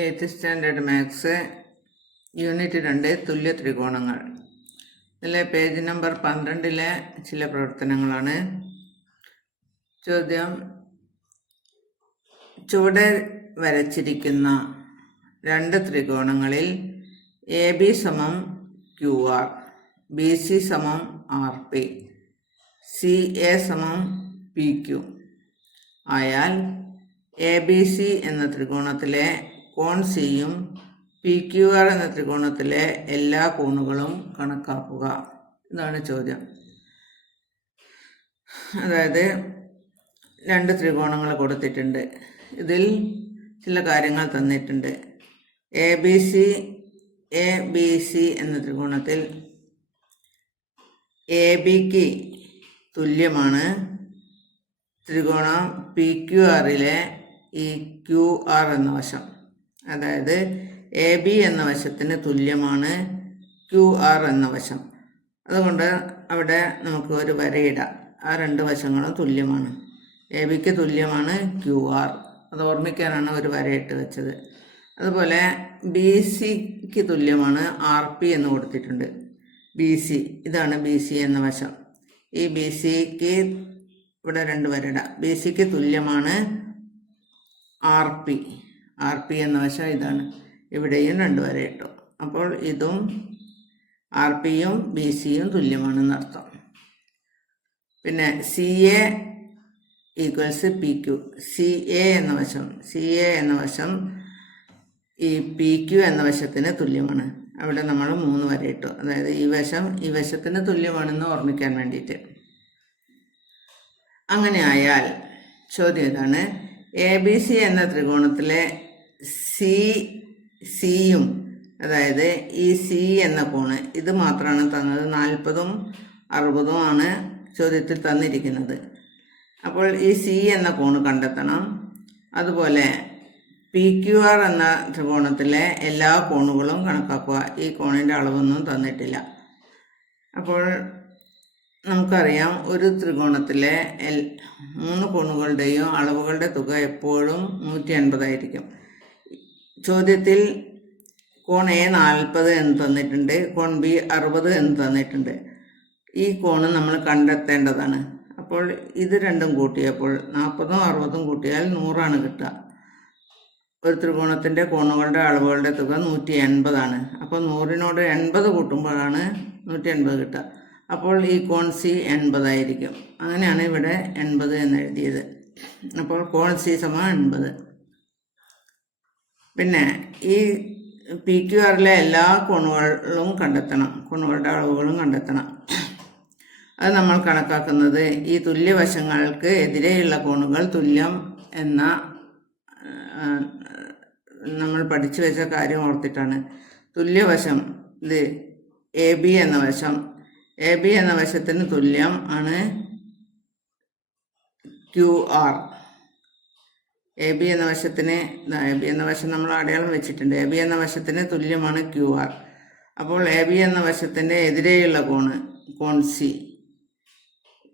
8th standard maths unit 2 തുല്യ ത്രികോണങ്ങൾ. ഇതിലെ page number 12 ചില പ്രവർത്തനങ്ങളാണ്. ചോദ്യം: ചുവടെ വരച്ചിരിക്കുന്ന രണ്ട് ത്രികോണങ്ങളിൽ എ ബി സമം ക്യു ആർ, ബി സി സമം ആർ പി, സി എ സമം പി ക്യു ആയാൽ എ ബി സി എന്ന ത്രികോണത്തിലെ കോൺ സിയും പി ക്യു ആർ എന്ന ത്രികോണത്തിലെ എല്ലാ കോണുകളും കണക്കാക്കുക. ഇതാണ് ചോദ്യം. അതായത് രണ്ട് ത്രികോണങ്ങൾ കൊടുത്തിട്ടുണ്ട്. ഇതിൽ ചില കാര്യങ്ങൾ തന്നിട്ടുണ്ട്. എ ബി സി എന്ന ത്രികോണത്തിൽ എ ബിക്ക് തുല്യമാണ് ത്രികോണം പി ക്യു ആറിലെ ഈ ക്യു ആർ എന്ന വശം. അതായത് എ ബി എന്ന വശത്തിന് തുല്യമാണ് ക്യു ആർ എന്ന വശം. അതുകൊണ്ട് അവിടെ നമുക്ക് ഒരു വരയിടാം. ആ രണ്ട് വശങ്ങളും തുല്യമാണ്. എ ബിക്ക് തുല്യമാണ് ക്യു ആർ. അത് ഓർമ്മിക്കാനാണ് ഒരു വരയിട്ട് വെച്ചത്. അതുപോലെ ബി സിക്ക് തുല്യമാണ് ആർ പി എന്ന് കൊടുത്തിട്ടുണ്ട്. ബി സി, ഇതാണ് ബി സി എന്ന വശം. ഈ ബി സിക്ക് ഇവിടെ രണ്ട് വരയിടാം. ബി സിക്ക് തുല്യമാണ് ആർ പി. ആർ പി എന്ന വശം ഇതാണ്. ഇവിടെയും രണ്ട് വരയിട്ടു. അപ്പോൾ ഇതും ആർ പിയും ബി സിയും തുല്യമാണെന്നർത്ഥം. പിന്നെ C A equals P Q. C A എന്ന വശം ഈ പി ക്യു എന്ന വശത്തിന് തുല്യമാണ്. അവിടെ നമ്മൾ 3 വരയിട്ടു. അതായത് ഈ വശത്തിന് തുല്യമാണെന്ന് ഓർമ്മിക്കാൻ വേണ്ടിയിട്ട്. അങ്ങനെ ആയാൽ ചോദ്യം ഇതാണ്: എ ബി സി എന്ന ത്രികോണത്തിലെ സിയും, അതായത് ഈ സി എന്ന കോണ്, ഇത് മാത്രമാണ് തന്നത്. 40ഉം 60ഉം ആണ് ചോദ്യത്തിൽ തന്നിരിക്കുന്നത്. അപ്പോൾ ഈ സി എന്ന കോണ് കണ്ടെത്തണം. അതുപോലെ പി ക്യു ആർ എന്ന ത്രികോണത്തിലെ എല്ലാ കോണുകളും കണക്കാക്കുക. ഈ കോണിൻ്റെ അളവൊന്നും തന്നിട്ടില്ല. അപ്പോൾ നമുക്കറിയാം, ഒരു ത്രികോണത്തിലെ 3 കോണുകളുടെയും അളവുകളുടെ തുക എപ്പോഴും 180 ആയിരിക്കും. ചോദ്യത്തിൽ കോൺ എ 40 എന്ന് തന്നിട്ടുണ്ട്, കോൺ ബി 60 എന്ന് തന്നിട്ടുണ്ട്. ഈ കോണ് നമ്മൾ കണ്ടെത്തേണ്ടതാണ്. അപ്പോൾ ഇത് രണ്ടും കൂട്ടിയപ്പോൾ 40ഉം 60ഉം കൂട്ടിയാൽ 100ആണ് കിട്ടുക. ഒരു ത്രികോണത്തിൻ്റെ കോണുകളുടെ അളവുകളുടെ തുക 180 ആണ്. അപ്പോൾ 100നോട് 80 കൂട്ടുമ്പോഴാണ് 180 കിട്ടുക. അപ്പോൾ ഈ കോൺ സി 80 ആയിരിക്കും. അങ്ങനെയാണ് ഇവിടെ 80 എന്ന് എഴുതിയത്. അപ്പോൾ കോൺ സി സമം 80. പിന്നെ ഈ പി ക്യു ആറിലെ എല്ലാ കോണുകളും കണ്ടെത്തണം. കോണുകളുടെ അളവുകളും കണ്ടെത്തണം. അത് നമ്മൾ കണക്കാക്കുന്നത് ഈ തുല്യവശങ്ങൾക്ക് എതിരെയുള്ള കോണുകൾ തുല്യം എന്ന നമ്മൾ പഠിച്ചു വെച്ച കാര്യം ഓർത്തിട്ടാണ്. തുല്യവശം ഇത് എ ബി എന്ന വശത്തിന് തുല്യം ആണ് ക്യു ആർ. എ ബി എന്ന വശം നമ്മൾ അടയാളം വെച്ചിട്ടുണ്ട്. എ ബി എന്ന വശത്തിന് തുല്യമാണ് ക്യു ആർ. അപ്പോൾ എ ബി എന്ന വശത്തിൻ്റെ എതിരെയുള്ള കോൺ സി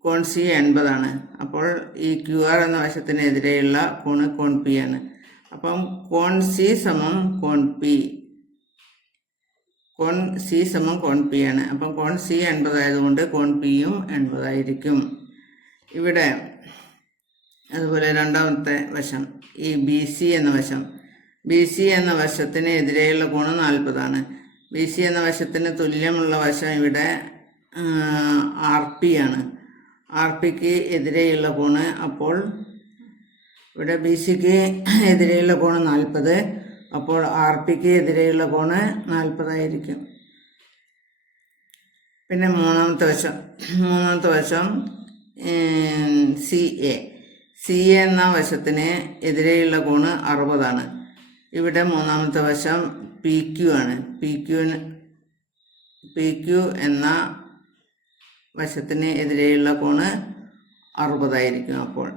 80 ആണ്. അപ്പോൾ ഈ ക്യു ആർ എന്ന വശത്തിന് എതിരെയുള്ള കോൺ പി ആണ്. അപ്പം കോൺ സി സമം കോൺ പി ആണ്. അപ്പം കോൺ സി 80 ആയതുകൊണ്ട് കോൺ പിയും 80 ആയിരിക്കും. ഇവിടെ അതുപോലെ രണ്ടാമത്തെ വശം ഈ ബി സി എന്ന വശത്തിന് എതിരെയുള്ള കോണ് 40 ആണ്. ബി സി എന്ന വശത്തിന് തുല്യമുള്ള വശം ഇവിടെ ആർ പി ആണ്. ആർ പിക്ക് എതിരെയുള്ള കോണ്, അപ്പോൾ ഇവിടെ ബി സിക്ക് എതിരെയുള്ള കോണ് 40, അപ്പോൾ ആർ പിക്ക് എതിരെയുള്ള കോണ് 40 ആയിരിക്കും. പിന്നെ മൂന്നാമത്തെ വശം സി എ എന്ന വശത്തിന് എതിരെയുള്ള കോണ് 60 ആണ്. ഇവിടെ മൂന്നാമത്തെ വശം പി ക്യു ആണ്. പി ക്യു എന്ന വശത്തിന് എതിരെയുള്ള കോണ് 60 ആയിരിക്കും. അപ്പോൾ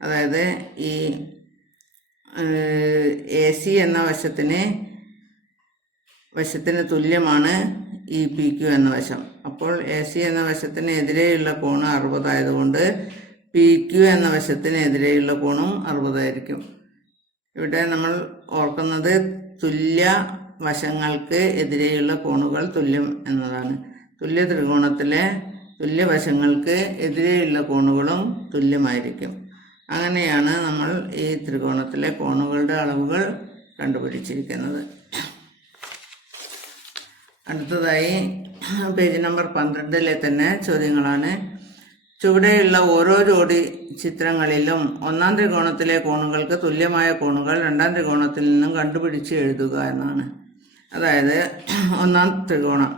അതായത് ഈ എ സി എന്ന വശത്തിന് തുല്യമാണ് ഈ പി ക്യു എന്ന വശം. അപ്പോൾ എ സി എന്ന വശത്തിന് എതിരെയുള്ള കോണ് 60 ആയതുകൊണ്ട് പി ക്യു എന്ന വശത്തിന് എതിരെയുള്ള കോണും 60 ആയിരിക്കും. ഇവിടെ നമ്മൾ ഓർക്കുന്നത് തുല്യ വശങ്ങൾക്ക് എതിരെയുള്ള കോണുകൾ തുല്യം എന്നതാണ്. തുല്യ ത്രികോണത്തിലെ തുല്യ വശങ്ങൾക്ക് എതിരെയുള്ള കോണുകളും തുല്യമായിരിക്കും. അങ്ങനെയാണ് നമ്മൾ ഈ ത്രികോണത്തിലെ കോണുകളുടെ അളവുകൾ കണ്ടുപിടിച്ചിരിക്കുന്നത്. അടുത്തതായി പേജ് നമ്പർ 12 തന്നെ ചോദ്യങ്ങളാണ്. ചുവടെയുള്ള ഓരോ ജോഡി ചിത്രങ്ങളിലും ഒന്നാം ത്രികോണത്തിലെ കോണുകൾക്ക് തുല്യമായ കോണുകൾ രണ്ടാം ത്രികോണത്തിൽ നിന്നും കണ്ടുപിടിച്ച് എഴുതുക എന്നാണ്. അതായത് ഒന്നാം ത്രികോണം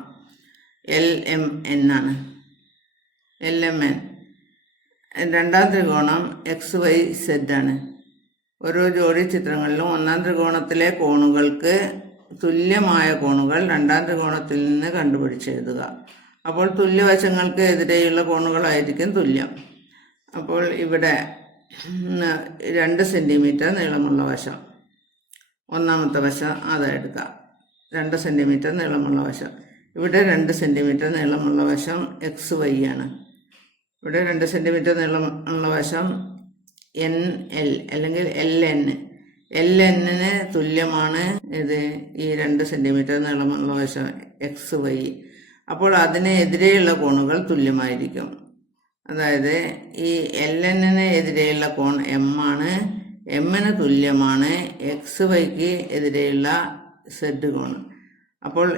LMN ആണ്, LMN. രണ്ടാം ത്രികോണം XYZ ആണ്. ഓരോ ജോഡി ചിത്രങ്ങളിലും ഒന്നാം ത്രികോണത്തിലെ കോണുകൾക്ക് തുല്യമായ കോണുകൾ രണ്ടാം ത്രികോണത്തിൽ നിന്ന് കണ്ടുപിടിച്ചെഴുതുക. അപ്പോൾ തുല്യവശങ്ങൾക്ക് എതിരെയുള്ള കോണുകളായിരിക്കും തുല്യം. അപ്പോൾ ഇവിടെ 2 സെൻറ്റിമീറ്റർ നീളമുള്ള വശം, ഒന്നാമത്തെ വശം അതെടുക്കാം. 2 സെൻറ്റിമീറ്റർ നീളമുള്ള വശം. ഇവിടെ 2 സെൻറ്റിമീറ്റർ നീളമുള്ള വശം XY ആണ്. ഇവിടെ 2 സെൻറ്റിമീറ്റർ നീളമുള്ള വശം NL അല്ലെങ്കിൽ LN. LN തുല്യമാണ് ഇത് ഈ 2 സെൻറ്റിമീറ്റർ നീളമുള്ള വശം XY. അപ്പോൾ അതിനെതിരെയുള്ള കോണുകൾ തുല്യമായിരിക്കും. അതായത് ഈ LN എതിരെയുള്ള കോൺ M ആണ്. M തുല്യമാണ് XYക്ക് എതിരെയുള്ള Z കോൺ. അപ്പോൾ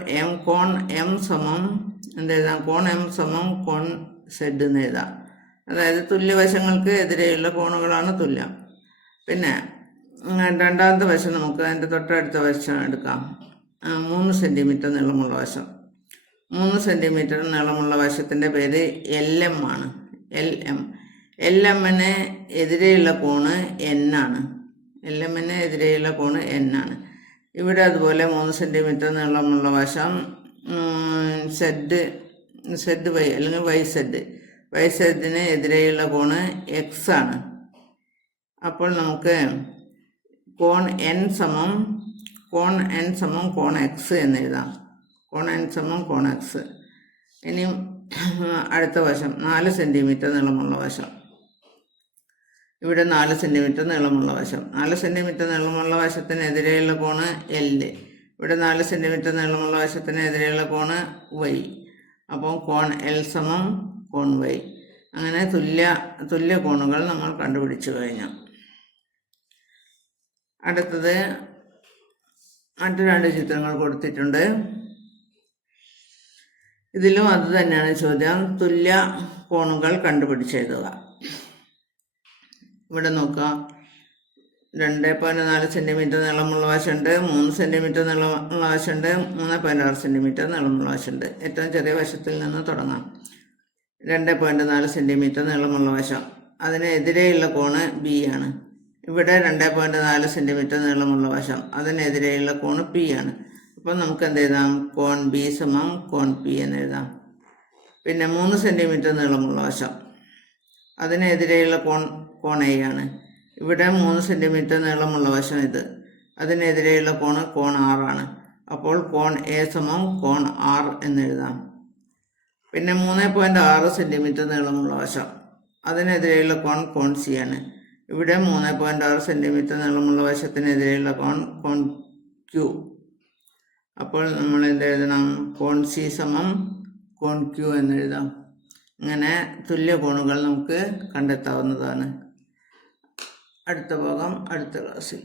കോൺ M സമം എന്തെഴുതാം? കോൺ M സമം കോൺ Z എന്ന് എഴുതാം. അതായത് തുല്യവശങ്ങൾക്ക് എതിരെയുള്ള കോണുകളാണ് തുല്യം. പിന്നെ രണ്ടാമത്തെ വശം നമുക്ക് അതിൻ്റെ തൊട്ടടുത്ത വശം എടുക്കാം. 3 സെൻറ്റിമീറ്റർ നീളമുള്ള വശം. 3 സെൻറ്റിമീറ്റർ നീളമുള്ള വശത്തിൻ്റെ പേര് LM ആണ്. LM എതിരെയുള്ള കോണ് N ആണ്. LM എതിരെയുള്ള കോണ് N ആണ്. ഇവിടെ അതുപോലെ 3 സെൻറ്റിമീറ്റർ നീളമുള്ള വശം ZY അല്ലെങ്കിൽ YZ എതിരെയുള്ള കോണ് X ആണ്. അപ്പോൾ നമുക്ക് കോൺ N സമം കോൺ X എന്ന് എഴുതാം. കോൺ N സമം കോൺ X. ഇനി അടുത്ത വശം 4 സെൻറ്റിമീറ്റർ നീളമുള്ള വശം. ഇവിടെ 4 സെൻറ്റിമീറ്റർ നീളമുള്ള വശം. 4 സെൻറ്റിമീറ്റർ നീളമുള്ള വശത്തിനെതിരെയുള്ള കോണ് L. ഇവിടെ 4 സെൻറ്റിമീറ്റർ നീളമുള്ള വശത്തിനെതിരെയുള്ള കോണ് Y. അപ്പോൾ കോൺ L സമം കോൺ Y. അങ്ങനെ തുല്യ കോണുകൾ നമ്മൾ കണ്ടുപിടിച്ചു കഴിഞ്ഞു. അടുത്തത് മറ്റു 2 ചിത്രങ്ങൾ കൊടുത്തിട്ടുണ്ട്. ഇതിലും അത് തന്നെയാണ് ചോദ്യം. തുല്യ കോണുകൾ കണ്ടുപിടിച്ചെഴുതുക. ഇവിടെ നോക്കാം. 2.4 സെൻറ്റിമീറ്റർ നീളമുള്ള വശമുണ്ട്, 3 സെൻറ്റിമീറ്റർ നീളമുള്ള വശമുണ്ട്, 3.6 സെൻറ്റിമീറ്റർ നീളമുള്ള വശമുണ്ട്. ഏറ്റവും ചെറിയ വശത്തിൽ നിന്ന് തുടങ്ങാം. 2.4 സെൻറ്റിമീറ്റർ നീളമുള്ള വശം, അതിനെതിരെയുള്ള കോണ് B ആണ്. ഇവിടെ 2.4 സെൻറ്റിമീറ്റർ നീളമുള്ള വശം, അതിനെതിരെയുള്ള കോണ് P ആണ്. അപ്പോൾ നമുക്ക് എന്ത് എഴുതാം? കോൺ B സമം കോൺ P എന്ന് എഴുതാം. പിന്നെ 3 സെൻറ്റിമീറ്റർ നീളമുള്ള വശം, അതിനെതിരെയുള്ള കോൺ A ആണ്. ഇവിടെ 3 സെൻറ്റിമീറ്റർ നീളമുള്ള വശം ഇത്, അതിനെതിരെയുള്ള കോൺ R ആണ്. അപ്പോൾ കോൺ A സമം കോൺ R എന്ന് എഴുതാം. പിന്നെ 3.6 സെൻറ്റിമീറ്റർ നീളമുള്ള വശം, അതിനെതിരെയുള്ള കോൺ C ആണ്. ഇവിടെ 3.6 സെൻറ്റിമീറ്റർ നീളമുള്ള വശത്തിനെതിരെയുള്ള കോൺ Q. അപ്പോൾ നമ്മൾ എന്ത് എഴുതണം? കോൺ C സമം കോൺ Q എന്ന് എഴുതാം. ഇങ്ങനെ തുല്യ കോണുകൾ നമുക്ക് കണ്ടെത്താവുന്നതാണ്. അടുത്ത ഭാഗം അടുത്ത ക്ലാസ്സിൽ.